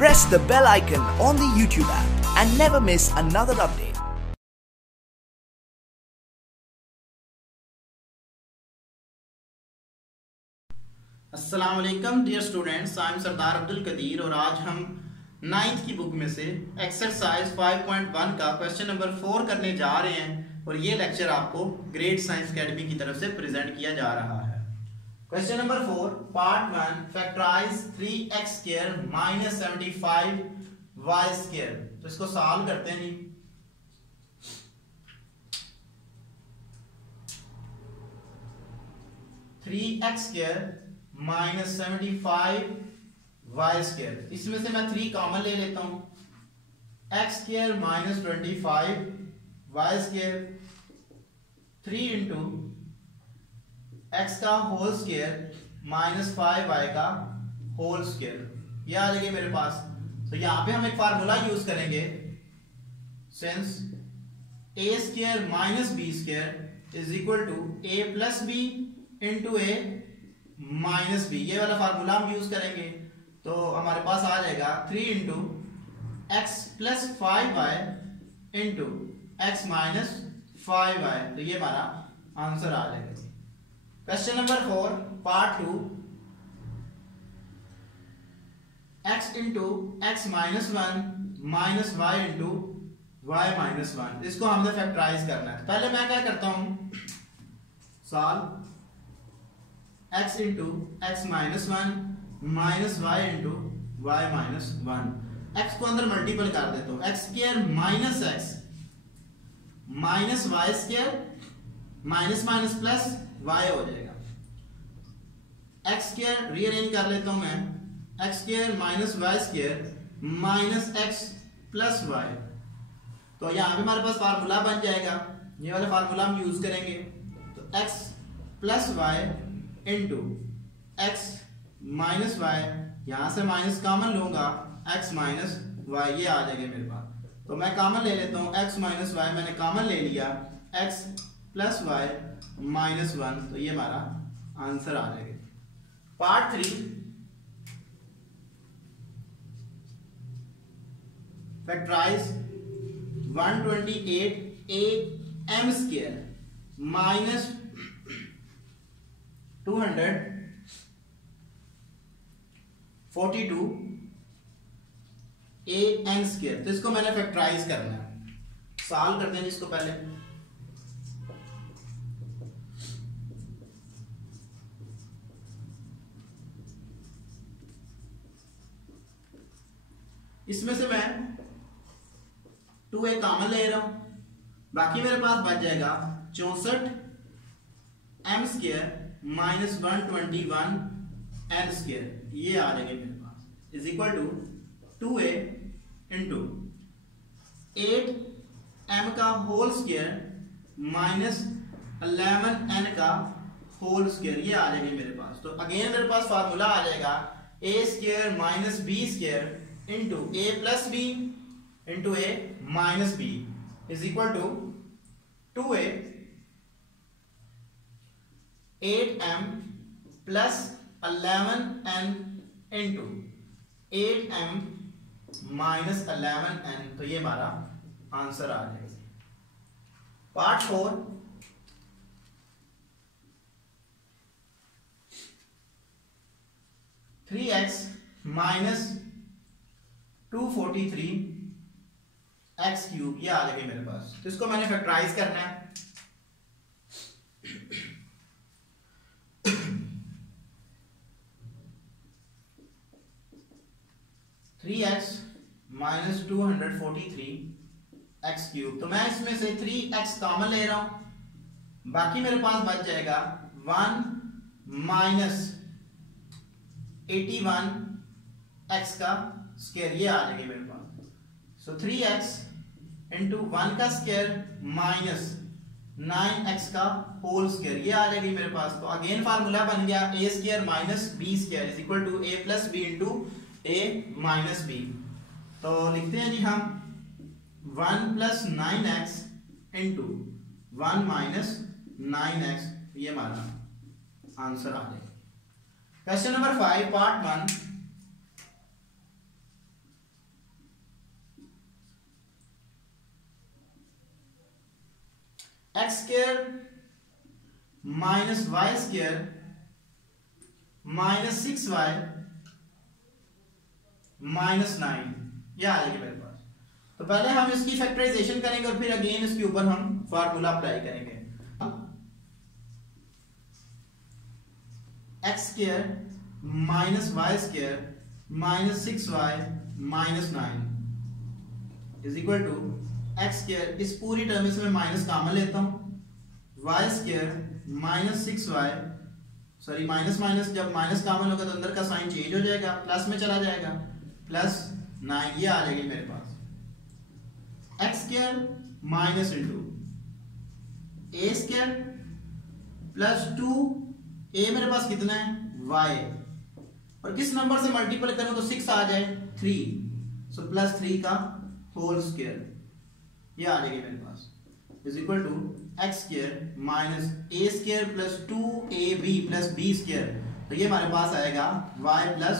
press the bell icon on the YouTube app and never miss another update. अस्सलाम वालेकुम dear students, I am सरदार अब्दुल कदीर और आज हम 9th की बुक में से एक्सरसाइज 5.1 का क्वेश्चन नंबर 4 करने जा रहे हैं और ये लेक्चर आपको ग्रेट साइंस अकेडमी की तरफ से प्रेजेंट किया जा रहा है। Question number 4 part 1, factorise 3x square minus 75y square. तो इसको सॉल्व करते हैं जी। Three x square minus 75y square, इसमें से मैं 3 कॉमन ले लेता हूं। X square minus 25y square 3 into x का होल स्क्वायर माइनस 5y का होल स्क्वायर, ये आ जाएगा मेरे पास। तो यहां पे हम एक फार्मूला यूज करेंगे, since a square minus b square is equal to a plus b into a minus b. ये वाला फार्मूला हम यूज करेंगे तो हमारे पास आ जाएगा 3 into x plus 5y into x minus 5y। तो ये हमारा आंसर आ जाएगा। Question number 4 part 2, x into x minus 1 minus y into y minus 1। इसको हमने फैक्टराइज करना है। पहले मैं क्या करता हूं, solve x into x minus 1 minus y into y minus 1। x को अंदर मल्टीपल कर देता हूं, x square minus x minus y square minus minus plus y हो जाएगा। एक्स स्क्वायर रीअरेंज कर लेता हूं मैं, x square minus y square minus x plus y. तो यहां पे हमारे पास फार्मूला बन जाएगा, ये वाला फार्मूला हम यूज करेंगे। तो x plus y into x minus y, यहां से माइनस कॉमन लूंगा, x माइनस वाई, ये आ जाएगा मेरे पास। तो मैं कॉमन ले लेता हूं, x माइनस वाई मैंने कॉमन ले लिया, x प्लस वाई माइनस 1। तो ये हमारा आंसर आ जाएगा। Part 3, factorise 128am square minus 242an square. तो इसको मैंने फैक्टराइज करना है, सॉल्व करते हैं इसको पहले। इसमें से मैं 2a कॉमन ले रहा हूं, बाकी मेरे पास बच जाएगा 64m square minus 121n square, ये आ जाएगा मेरे पास, is equal to 2a into 8m का होल स्क्वायर माइनस 11n का होल स्क्वायर, ये आ जाएगा मेरे पास। तो अगेन मेरे पास फार्मूला आ जाएगा a square minus b square into a plus b into a minus b is equal to 2a 8m plus 11n into 8m minus 11n। तो ये हमारा आंसर आ जाएगा। Part 4, three x minus 243x cube, ये आ जाएगा मेरे पास। तो इसको मैंने फैक्टराइज करना है। Three x minus 243x cube. तो मैं इसमें से 3x कॉमन ले रहा हूं, बाकी मेरे पास बच जाएगा 1 माइनस 81x का स्क्वायर, ये आ जाएगी मेरे पास। सो 3x इंटू 1 का स्क्वायर माइनस 9x का होल स्क्वायर, ये आ जाएगी मेरे पास। तो अगेन फार्मूला बन गया a square minus b square is equal to a plus b into a minus b. तो लिखते हैं जी हम 1 plus 9x into 1 minus 9x, ये हमारा आंसर आ जाएगा। Question number 5 part 1, x square minus y square minus 6y minus 9, ये आ जाएगी मेरे पास। तो पहले हम इसकी फैक्टराइजेशन करेंगे और फिर अगेन इसके ऊपर हम फार्मूला अप्लाई करेंगे। X square minus y square minus 6y minus 9 is equal to x square, इस पूरी टर्म से मैं माइनस कॉमन लेता हूं, y square minus 6y, sorry minus minus जब माइनस कॉमन होगा तो अंदर का साइन चेंज हो जाएगा, प्लस में चला जाएगा, प्लस 9, ये आ जाएगी मेरे पास। एक्स स्क्वायर माइनस इंटू ए स्क्वायर प्लस 2a, मेरे पास कितना है y, और किस नंबर से मल्टीपल करूं तो 6 आ जाए 3, सो प्लस 3 का होल स्क्वायर, ये आ जाएगी मेरे पास, is equal to x square minus a square plus 2ab plus b square, तो ये हमारे पास आएगा y प्लस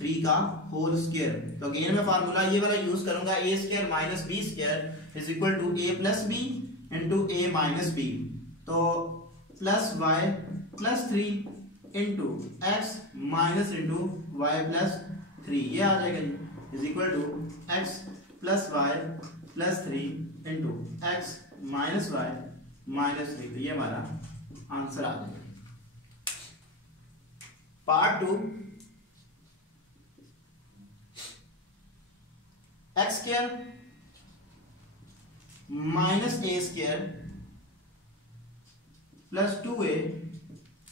3 का होल स्क्वायर। तो अगेन मैं फार्मूला ये वाला यूज करूंगा, a square minus b square is equal to a plus b into a minus b, तो plus y plus 3 into x minus into y plus 3, ये आ जाएगा जी, is equal to x plus y plus 3 into x minus y minus 3, तो ये हमारा answer आ जाएगा। Part 2, x square minus a square plus 2a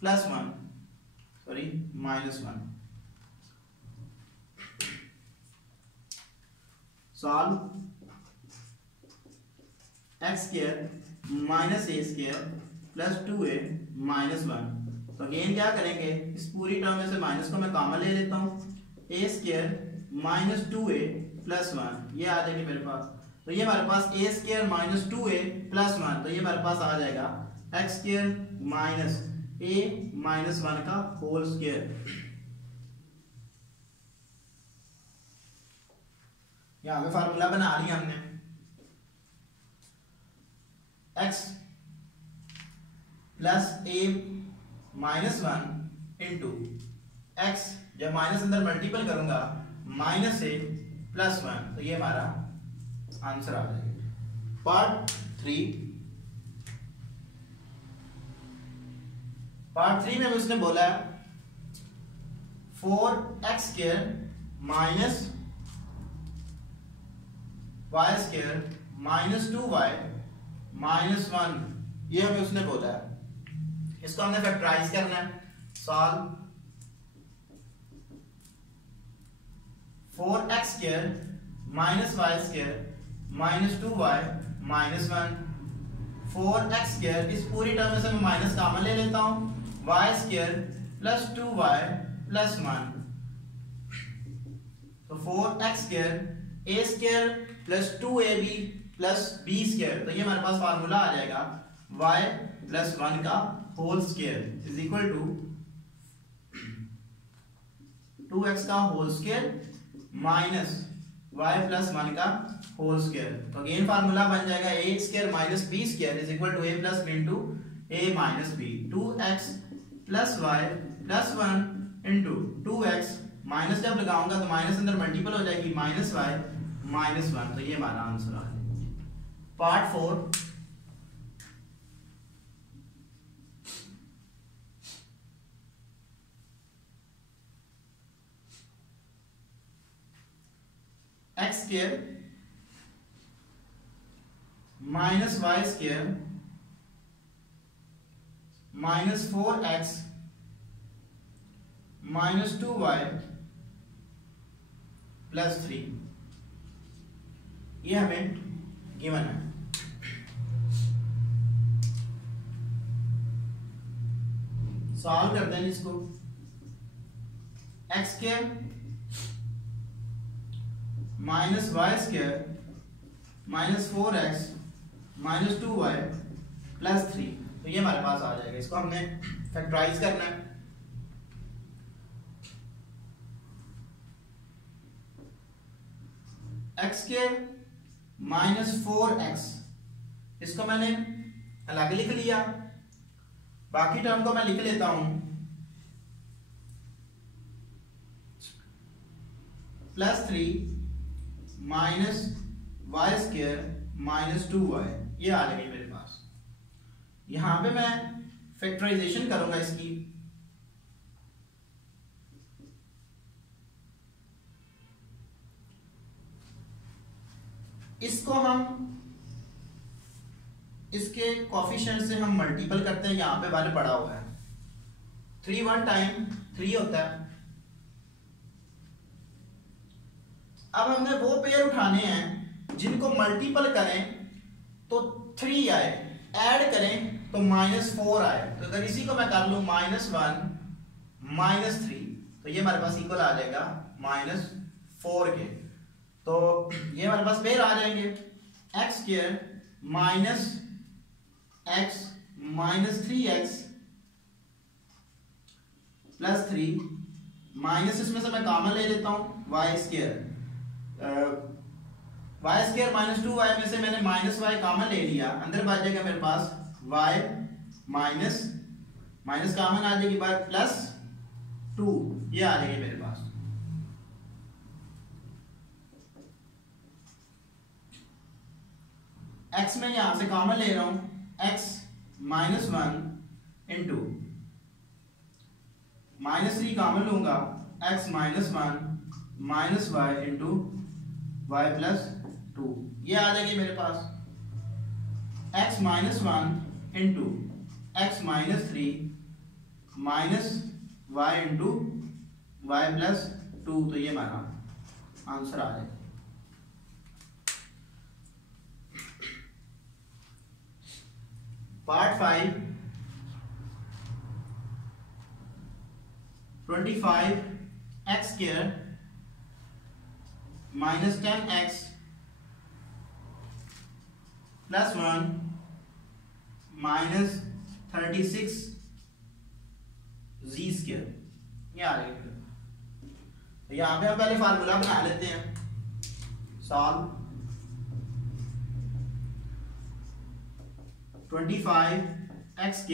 plus 1, sorry minus 1, solve x square minus a square plus 2a minus 1, तो again क्या करेंगे, इस पूरी टर्म में से माइनस को मैं कॉमन ले लेता हूं, ए स्क्वायर माइनस 2a प्लस 1, ये आ जाएगी मेरे पास, तो ये हमारे पास ए स्क्वायर माइनस 2a प्लस 1, तो ये हमारे पास आ जाएगा x square minus a minus 1 का होल स्क्वायर। यहां पे फार्मूला बना लिया हमने, x plus a minus 1 into x, जब माइनस अंदर मल्टीपल करूंगा माइनस a प्लस 1, तो ये हमारा आंसर आ जाएगा। पार्ट 3, पार्ट 3 में उसने बोला 4x square minus y square minus 2y minus 1, ये हमें उसने बोला है, इसको हमने फैक्टराइज करना है। Solve 4x square minus y square minus 2y minus 1, 4x square, इस पूरी टर्म में से मैं माइनस कॉमन ले लेता हूं, y square plus 2y plus 1, तो 4x square a square plus 2ab plus b square, तो ये हमारे पास फार्मूला आ जाएगा y प्लस 1 का whole square is equal to 2x का whole square minus y plus 1 का होल स्क्वायर, तो अगेन फार्मूला बन जाएगा a square minus b square is equal to a plus b into a minus b, 2x plus y plus 1 into 2x, minus जब लगाऊंगा तो minus अंदर multiple हो जाएगी, माइनस y माइनस 1, तो ये हमारा आंसर आ जाएगा। Part 4, x square minus y square minus 4x minus 2y plus 3, ये हमें गिवन है। सॉल्व करते हैं इसको, x square minus y square minus 4x minus 2y plus 3, तो ये हमारे पास आ जाएगा, इसको हमने फैक्टराइज करना है। एक्स स्क्वायर माइनस 4x, इसको मैंने अलग लिख लिया, बाकी टर्म को मैं लिख लेता हूं +3 minus y square minus 2y, ये आ जाएगी मेरे पास। यहां पे मैं फैक्टराइजेशन करूंगा इसकी, इसको हम इसके कोफिशिएंट से हम मल्टीपल करते हैं, यहां पे वाले पड़ा हुआ है 3 1 टाइम 3 होता है। अब हमने वो पेयर उठाने हैं जिनको मल्टीपल करें तो 3 आए, ऐड करें तो -4 आए। तो अगर इसी को मैं कर लूं -1 -3 तो ये हमारे पास इक्वल आ जाएगा -4 के। तो ये हमारे पास पेयर आ जाएंगे x² minus x minus 3x plus 3 minus, इसमें से मैं कॉमन ले लेता हूं y² y² माइनस 2y में से मैंने -y कॉमन ले लिया, अंदर बच जाएगा मेरे पास y माइनस माइनस कॉमन आ जाएगी बाय +2, ये आ जाएगी मेरे पास। x में यहां से कॉमन ले रहा हूं x -1 इंटू -3 कॉमन लूंगा x -1 minus y into y plus 2, ये आ जाएगी मेरे पास x -1 into x -3 minus y into y plus 2, तो ये हमारा आंसर आ जाएगा। Part 5 25x² minus 10x plus 1 minus 36 z², ये आ रही है। तो यहां पे हम पहले फार्मूला बना लेते हैं, solve 25x²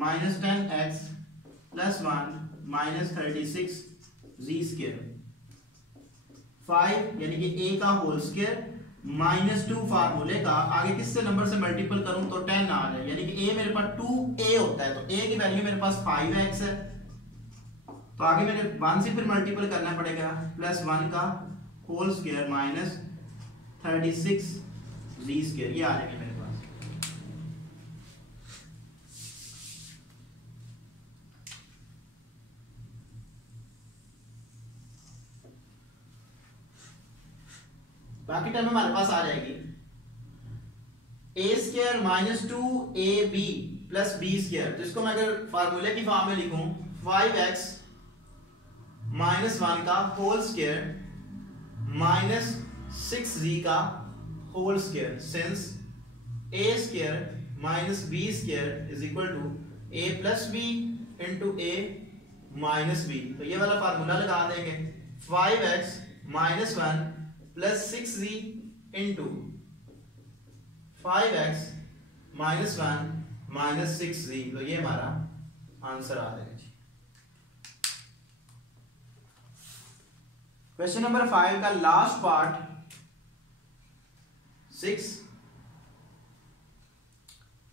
minus 10x plus 1 minus 36 z², 5 यानी कि a का होल स्क्वायर माइनस 2 फार्मूले का आगे किससे नंबर से मल्टीपल करूं तो 10 आ जाए, यानी कि a मेरे पास 2a होता है, तो a की वैल्यू मेरे पास 5x है, तो आगे मेरे 1 से फिर मल्टीपल करना पड़ेगा, प्लस 1 का होल स्क्वायर माइनस 36 z², ये आ जाएगी मेरे पास। बाकी टर्म हमारे पास आ जाएगी a² minus 2ab plus b², जिसको मैं अगर फार्मूले की फॉर्म में लिखूं 5x माइनस 1 का होल स्क्वायर माइनस 6z का whole square, since a² minus b² is equal to a plus b into a minus b, तो ये वाला फार्मूला लगा देंगे 5x minus 1 plus 6z into 5x minus 1 minus 6z, तो ये हमारा आंसर आ जाएगा जी। क्वेश्चन नंबर 5 का लास्ट पार्ट 6,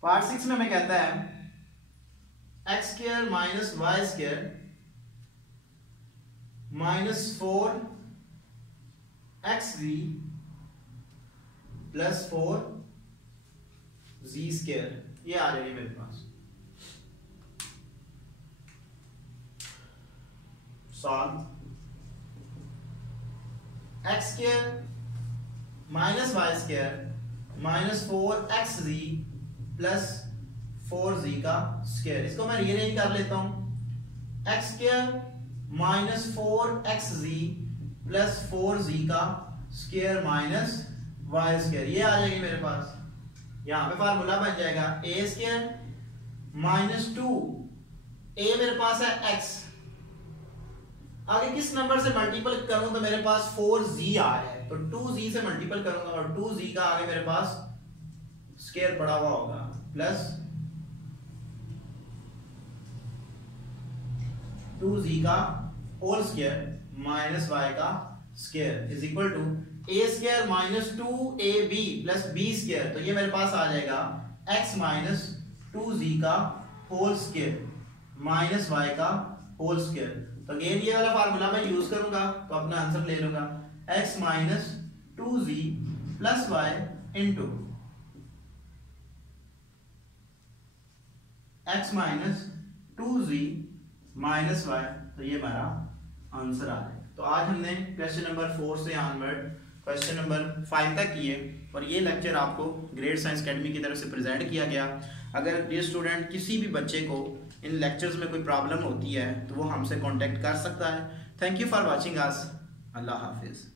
पार्ट 6 में हमें कहता है x² minus y² minus 4 xz plus 4 z², ये आ जाएगी मेरे पास। Solve x² minus y² minus 4xz plus 4z का स्क्वायर, इसको मैं रीअरेंज कर लेता हूं x² minus 4xz plus 4z का स्क्वायर माइनस y², ये आ जाएगी मेरे पास। यहां पे फार्मूला बन जाएगा a² माइनस 2, a मेरे पास है x, आगे किस नंबर से मल्टीपल करूं तो मेरे पास 4z आ रहा है, तो 2z से मल्टीपल करूंगा और 2z का आगे मेरे पास स्क्वायर पड़ा हुआ होगा, प्लस 2z का होल स्क्वायर माइनस y का square is equal to a square minus 2ab plus b square. तो ये मेरे पास आ जाएगा x माइनस 2z का होल स्क्वायर माइनस y का होल स्क्वायर। तो अगेन ये वाला फार्मूला मैं यूज करूंगा तो अपना आंसर ले लूंगा x minus 2z plus y into x minus 2z minus y। तो ये हमारा आंसर आ गया। तो आज हमने क्वेश्चन नंबर 4 से ऑनवर्ड क्वेश्चन नंबर 5 तक किए और ये लेक्चर आपको ग्रेड साइंस एकेडमी की तरफ से प्रेजेंट किया गया। अगर ये स्टूडेंट किसी भी बच्चे को इन लेक्चर्स में कोई प्रॉब्लम होती है तो वो हमसे कांटेक्ट कर सकता है। Thank you for watching us. अल्लाह हाफिज़।